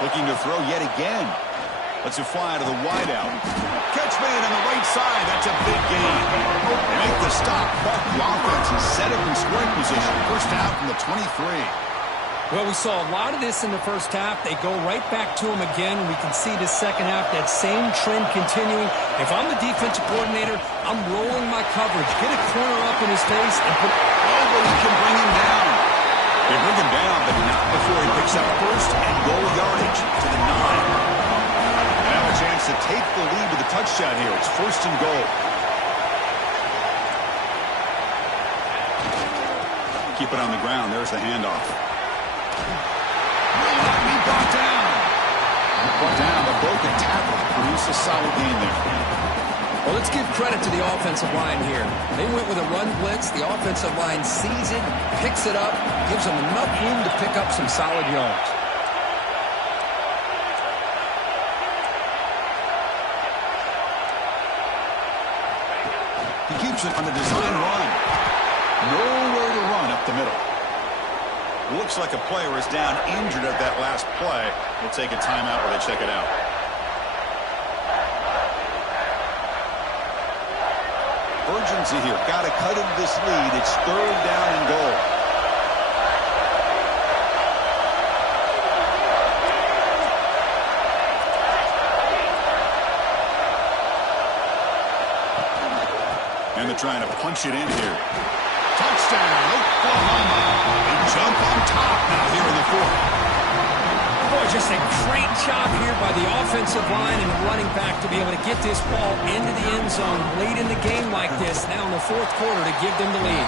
Looking to throw yet again. Lets it fly to the wideout. Catch made on the right side. That's a big gain. They make the stop, but the offense is set up in scoring position. First down from the 23. Well, we saw a lot of this in the first half. They go right back to him again. We can see the second half, that same trend continuing. If I'm the defensive coordinator, I'm rolling my coverage. Get a corner up in his face and put... Nobody can bring him down. They bring him down, but not before he picks up first and goal yardage to the 9. And now a chance to take the lead with a touchdown here. It's first and goal. Keep it on the ground. There's the handoff. Will not be brought down. Brought down, but broken tackle. Produce a solid gain there. Well, let's give credit to the offensive line here. They went with a run blitz. The offensive line sees it, picks it up, gives them enough room to pick up some solid yards. He keeps it on the design run. Nowhere to run up the middle. Looks like a player is down injured at that last play. We'll take a timeout while they check it out. Urgency here. Got to cut into this lead. It's third down and goal. And they're trying to punch it in here. Touchdown, Oklahoma. They jump on top now here in the fourth. Boy, just a great job here by the offensive line and running back to be able to get this ball into the end zone late in the game like this, now in the fourth quarter, to give them the lead.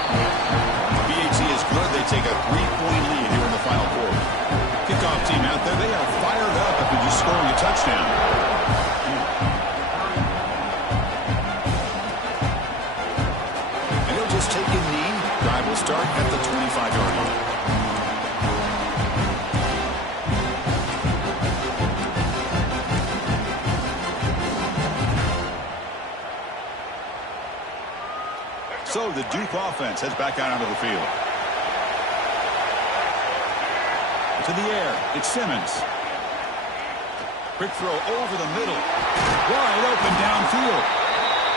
BAT is good. They take a 3-point lead here in the final quarter. Kickoff team out there, they are fired up after just scoring a touchdown. And he'll just take a knee. Drive will start at the 25-yard line. So the Duke offense heads back out onto the field. To the air, it's Simmons. Quick throw over the middle. Wide open downfield.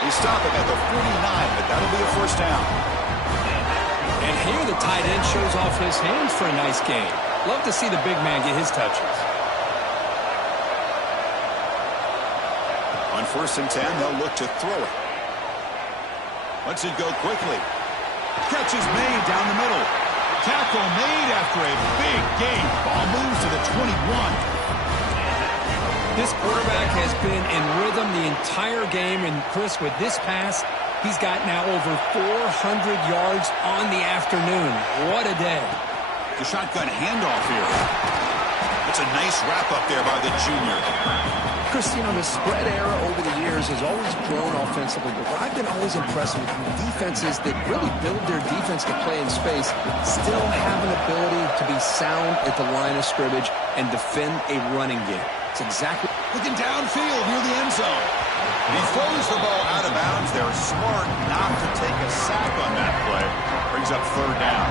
They stop it at the 49, but that'll be a first down. And here the tight end shows off his hands for a nice gain. Love to see the big man get his touches. 1st and 10, they'll look to throw it. Lets it go quickly. Catch is made down the middle. Tackle made after a big gain. Ball moves to the 21. This quarterback has been in rhythm the entire game, and Chris, with this pass, he's got now over 400 yards on the afternoon. What a day. The shotgun handoff here. It's a nice wrap-up there by the junior. Chris, you know, the spread era over the years has always grown offensively, but what I've been always impressed with defenses that really build their defense to play in space still have an ability to be sound at the line of scrimmage and defend a running game. It's exactly... Looking downfield near the end zone. He throws the ball out of bounds. They're smart not to take a sack on that play. Brings up 3rd down.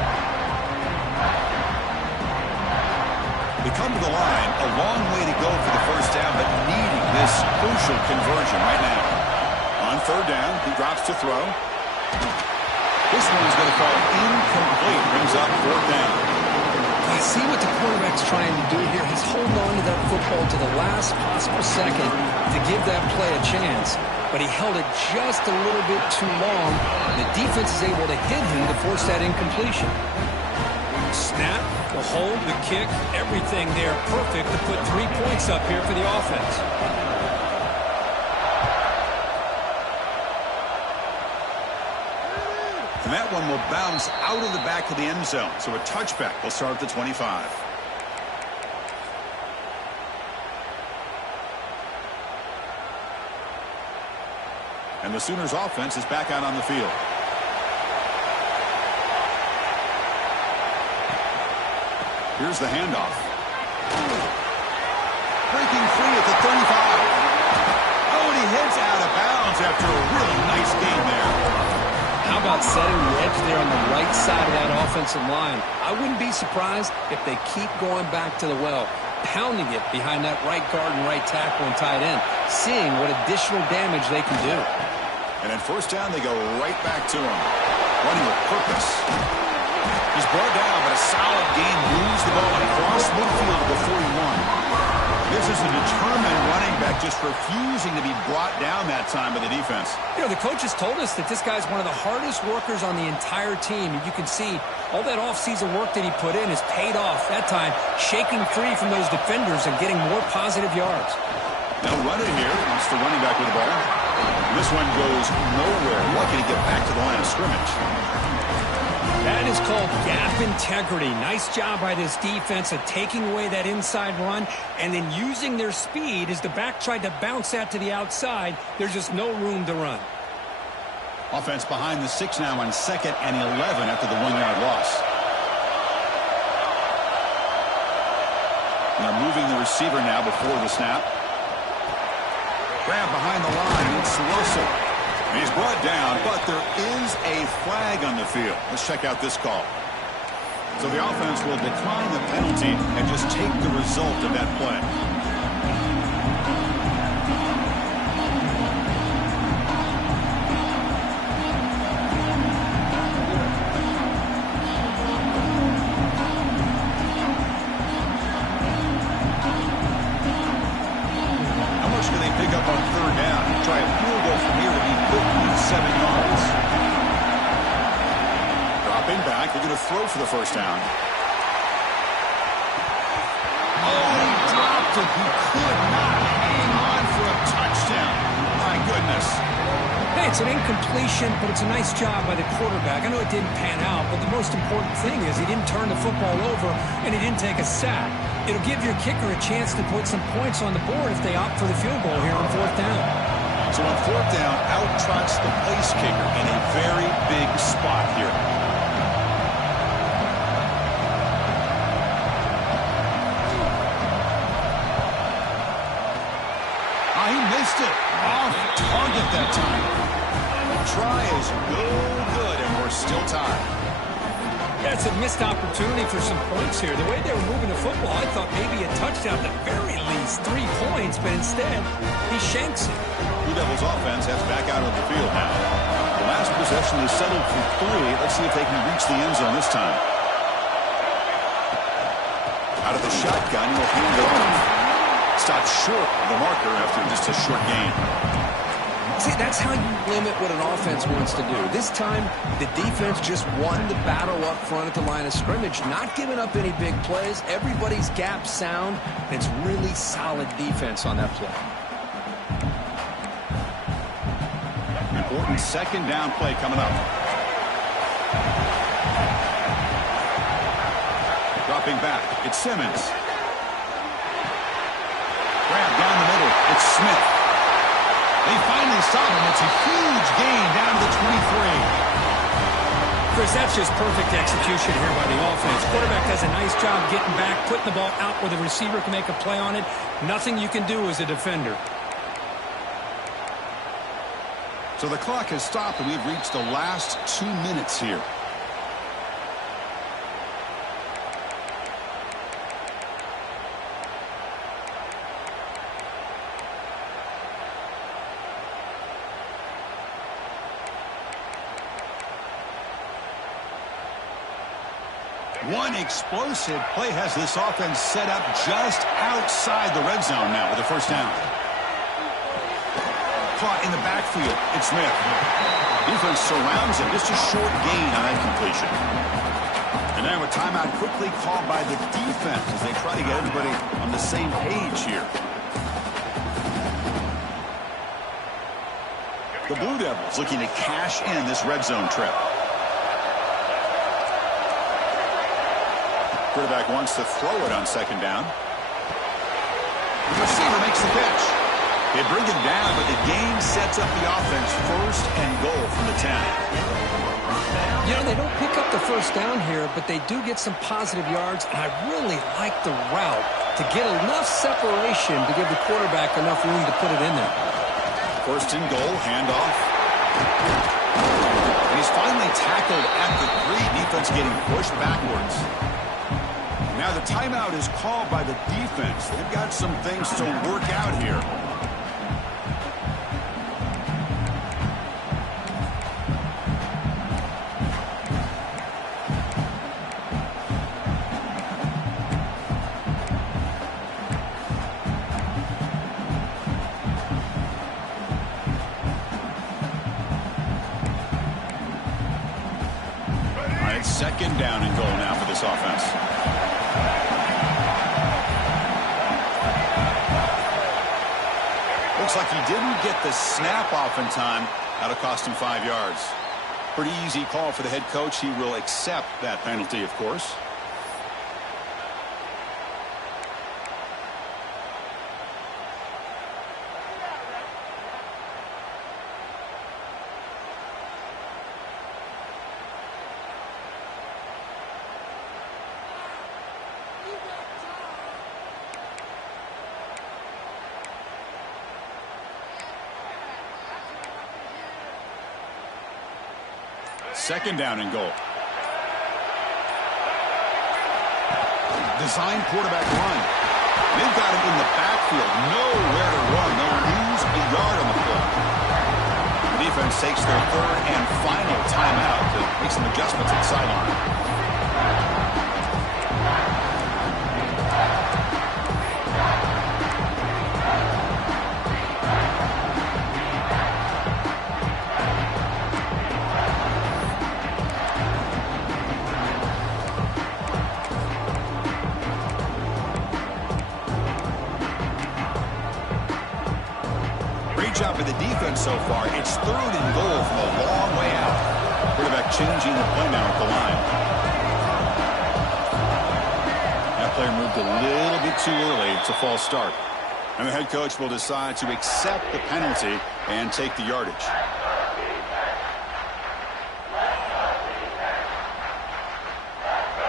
They come to the line, a long way to go for the 1st down, but needing this crucial conversion right now. On 3rd down, he drops to throw. This one is going to fall incomplete. Brings up 4th down. I see what the quarterback's trying to do here. He's holding on to that football to the last possible second to give that play a chance, but he held it just a little bit too long. The defense is able to hit him to force that incompletion. Snap, the hold, the kick, everything there perfect to put 3 points up here for the offense. And that one will bounce out of the back of the end zone. So a touchback will start at the 25. And the Sooners offense is back out on the field. Here's the handoff. Breaking free at the 35. Oh, and he hits out of bounds after a really nice game there. How about setting the edge there on the right side of that offensive line? I wouldn't be surprised if they keep going back to the well, pounding it behind that right guard and right tackle and tight end, seeing what additional damage they can do. And at 1st down, they go right back to him. Running with purpose. He's brought down, but a solid gain moves the ball across midfield to the 41. This is a determined running back just refusing to be brought down that time by the defense. You know, the coaches told us that this guy's one of the hardest workers on the entire team. And you can see all that offseason work that he put in has paid off. That time, shaking free from those defenders and getting more positive yards. Now running here. It's the running back with the ball. This one goes nowhere. Lucky to get back to the line of scrimmage. That is called gap integrity. Nice job by this defense of taking away that inside run and then using their speed as the back tried to bounce that to the outside. There's just no room to run. Offense behind the 6 now on 2nd and 11 after the 1-yard loss. They're moving the receiver now before the snap. Grab behind the line. It's Russell. He's brought down, but there is a flag on the field. Let's check out this call. So the offense will decline the penalty and just take the result of that play. How much can they pick up on 3rd down? Try a field goal from here would be 57 yards. Dropping back, they're going to throw for the 1st down. Oh, he dropped it. He could not hang on for a touchdown. My goodness. Hey, it's an incompletion, but it's a nice job by the quarterback. I know it didn't pan out, but the most important thing is he didn't turn the football over and he didn't take a sack. It'll give your kicker a chance to put some points on the board if they opt for the field goal here on 4th down. So on 4th down, out trots the place kicker in a very big spot here. He missed it. Off target that time. The try is no good, and we're still tied. That's a missed opportunity for some points here. The way they were moving the football, I thought maybe a touchdown, at the very least 3 points, but instead, he shanks it. Blue Devils offense has back out of the field now. The last possession is settled for 3. Let's see if they can reach the end zone this time. Out of the shotgun, he'll hand it off. stopped short of the marker after just a short gain. See, that's how you limit what an offense wants to do. This time, the defense just won the battle up front at the line of scrimmage, not giving up any big plays. Everybody's gap sound. It's really solid defense on that play. Important second down play coming up. Dropping back, it's Simmons. Grab down the middle, it's Smith. They finally stop him. It's a huge gain down to the 23. Chris, that's just perfect execution here by the offense. Quarterback does a nice job getting back, putting the ball out where the receiver can make a play on it. Nothing you can do as a defender. So the clock has stopped, and we've reached the last 2 minutes here. One explosive play has this offense set up just outside the red zone now with a first down. Caught in the backfield. It's Smith. Defense surrounds him. Just a short gain on that completion. And now a timeout quickly called by the defense as they try to get everybody on the same page here. The Blue Devils looking to cash in this red zone trip. Quarterback wants to throw it on second down. The receiver makes the catch. They bring him down, but the gain sets up the offense first and goal from the 10. You know, they don't pick up the first down here, but they do get some positive yards, and I really like the route to get enough separation to give the quarterback enough room to put it in there. First and goal, handoff. And he's finally tackled at the 3. Defense getting pushed backwards. Now the timeout is called by the defense. They've got some things to work out here. All right, second down and goal now for this offense. Looks like he didn't get the snap off in time. That'll cost him 5 yards. Pretty easy call for the head coach. He will accept that penalty, of course. Second down and goal. Design quarterback run. They've got him in the backfield. Nowhere to run. They'll lose a yard on the play. The defense takes their third and final timeout to make some adjustments at the sideline. Job of the defense so far. It's third and goal from a long way out. Quarterback changing the play now at the line. That player moved a little bit too early. It's a false start. And the head coach will decide to accept the penalty and take the yardage.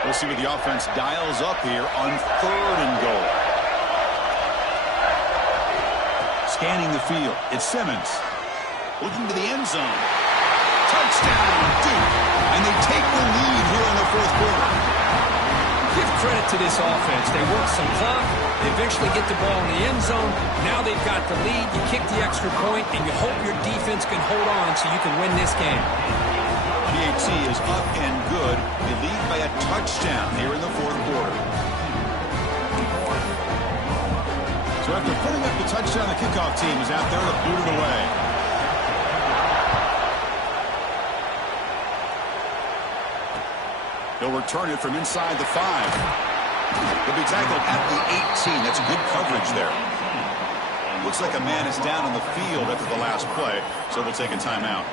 We'll see what the offense dials up here on third and goal. Scanning the field, it's Simmons. Looking to the end zone. Touchdown, Duke. And they take the lead here in the fourth quarter. Give credit to this offense. They work some clock. They eventually get the ball in the end zone. Now they've got the lead. You kick the extra point, and you hope your defense can hold on so you can win this game. GHC is up and good. They lead by a touchdown here in the fourth quarter. So after putting up the touchdown, the kickoff team is out there to boot it away. He'll return it from inside the 5. He'll be tackled at the 18. That's good coverage there. Looks like a man is down on the field after the last play, so they'll take a timeout.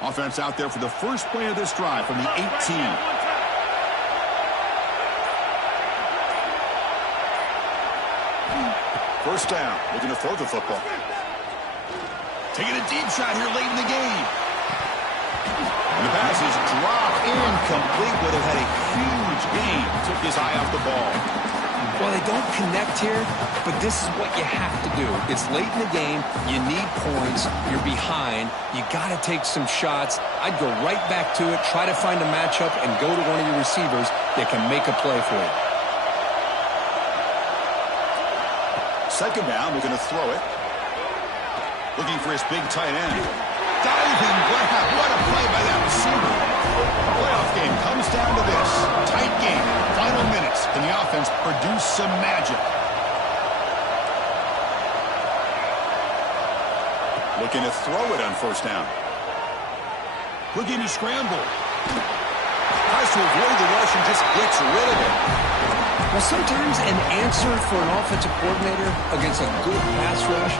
Offense out there for the first play of this drive from the 18. First down, looking to throw the football. Taking a deep shot here late in the game. And the pass is dropped incomplete, but it had a huge gain. Took his eye off the ball. Well, they don't connect here, but this is what you have to do. It's late in the game. You need points. You're behind. You got to take some shots. I'd go right back to it, try to find a matchup, and go to one of your receivers that can make a play for you. Second down, we're going to throw it. Looking for his big tight end. Diving grab. What a play by that receiver. The playoff game comes down to this. Tight game. Final minutes. Can the offense produce some magic? Looking to throw it on first down. Looking to scramble. Tries to avoid the rush and just gets rid of it. Well, sometimes an answer for an offensive coordinator against a good pass rush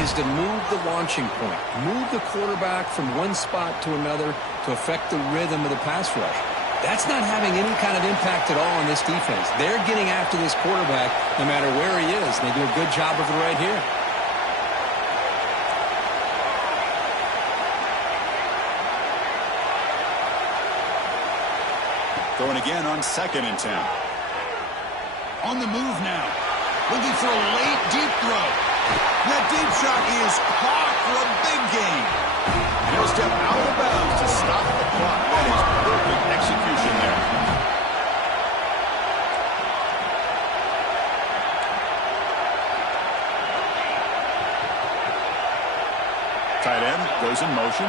is to move the launching point, move the quarterback from one spot to another to affect the rhythm of the pass rush. That's not having any kind of impact at all on this defense. They're getting after this quarterback no matter where he is, and they do a good job of it right here. Throwing again on 2nd and 10. On the move now. Looking for a late deep throw. That deep shot is caught for a big gain. And he'll step out of bounds to stop the clock. That is perfect execution there. Tight end goes in motion.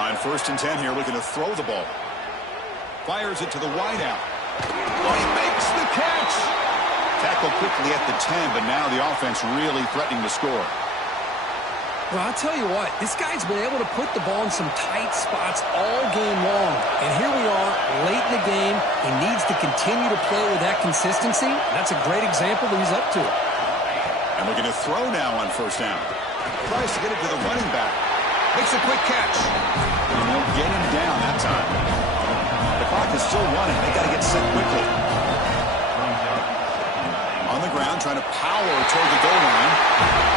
On 1st and 10 here, looking to throw the ball. Fires it to the wideout. Oh, he makes the catch! Tackled quickly at the 10, but now the offense really threatening to score. Well, I'll tell you what, this guy's been able to put the ball in some tight spots all game long. And here we are, late in the game. He needs to continue to play with that consistency. That's a great example that he's up to it. And looking to throw now on 1st down. Tries to get it to the running back. Makes a quick catch. And they'll get him down that time. The clock is still running. They got to get set quickly. On the ground, trying to power toward the goal line.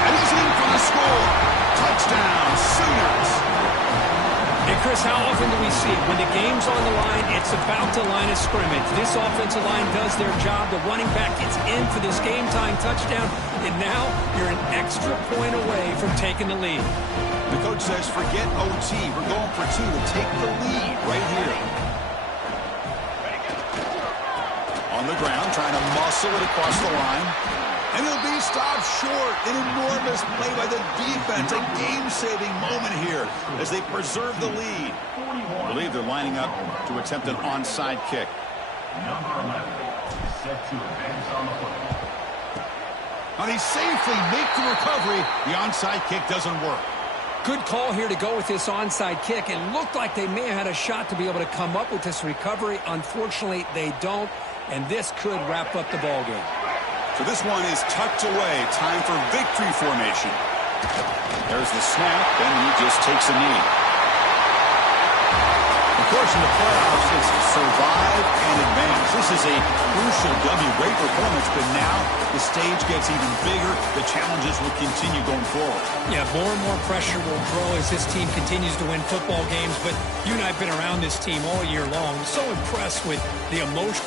And he's in for the score. Touchdown, Sooners. Hey, Chris, how often do we see it? When the game's on the line, it's about the line of scrimmage. This offensive line does their job. The running back gets in for this game-time touchdown. And now you're an extra point away from taking the lead. The coach says, forget OT. We're going for 2 to take the lead right here. On the ground, trying to muscle it across the line. And he'll be stopped short. An enormous play by the defense. A game-saving moment here as they preserve the lead. I believe they're lining up to attempt an onside kick. Number 11, set to advance on the football. Now they safely make the recovery. The onside kick doesn't work. Good call here to go with this onside kick. It looked like they may have had a shot to be able to come up with this recovery. Unfortunately, they don't, and this could wrap up the ballgame. So this one is tucked away. Time for victory formation. There's the snap, and he just takes a knee. Of course, in the playoffs, it's survive and advance. This is a crucial W. Great performance, but now the stage gets even bigger. The challenges will continue going forward. Yeah, more and more pressure will grow as this team continues to win football games. But you and I have been around this team all year long. So impressed with the emotion